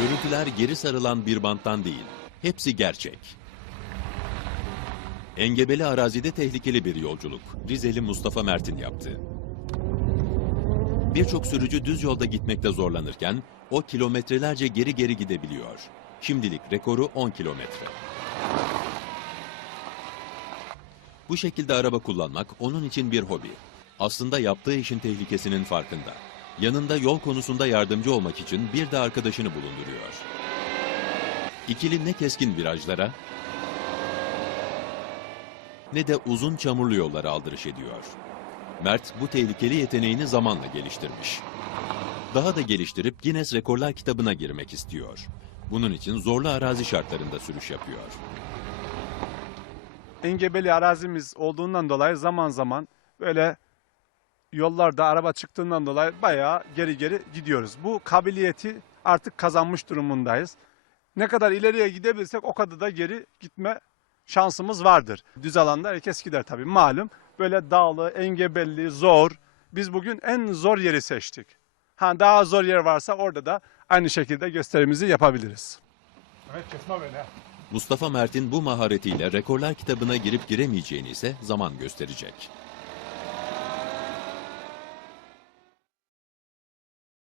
Görüntüler geri sarılan bir banttan değil. Hepsi gerçek. Engebeli arazide tehlikeli bir yolculuk. Rizeli Mustafa Mert'in yaptı. Birçok sürücü düz yolda gitmekte zorlanırken o kilometrelerce geri geri gidebiliyor. Şimdilik rekoru 10 kilometre. Bu şekilde araba kullanmak onun için bir hobi. Aslında yaptığı işin tehlikesinin farkında. Yanında yol konusunda yardımcı olmak için bir de arkadaşını bulunduruyor. İkili ne keskin virajlara ne de uzun çamurlu yollara aldırış ediyor. Mert bu tehlikeli yeteneğini zamanla geliştirmiş. Daha da geliştirip Guinness Rekorlar kitabına girmek istiyor. Bunun için zorlu arazi şartlarında sürüş yapıyor. engebeli arazimiz olduğundan dolayı zaman zaman böyle yollarda araba çıktığından dolayı bayağı geri geri gidiyoruz. Bu kabiliyeti artık kazanmış durumundayız. Ne kadar ileriye gidebilirsek o kadar da geri gitme şansımız vardır. Düz alanda herkes gider tabii malum. Böyle dağlı, engebelli, zor. Biz bugün en zor yeri seçtik. Ha daha zor yer varsa orada da aynı şekilde gösterimizi yapabiliriz. Evet kesme böyle. Mustafa Mert'in bu maharetiyle rekorlar kitabına girip giremeyeceğini ise zaman gösterecek.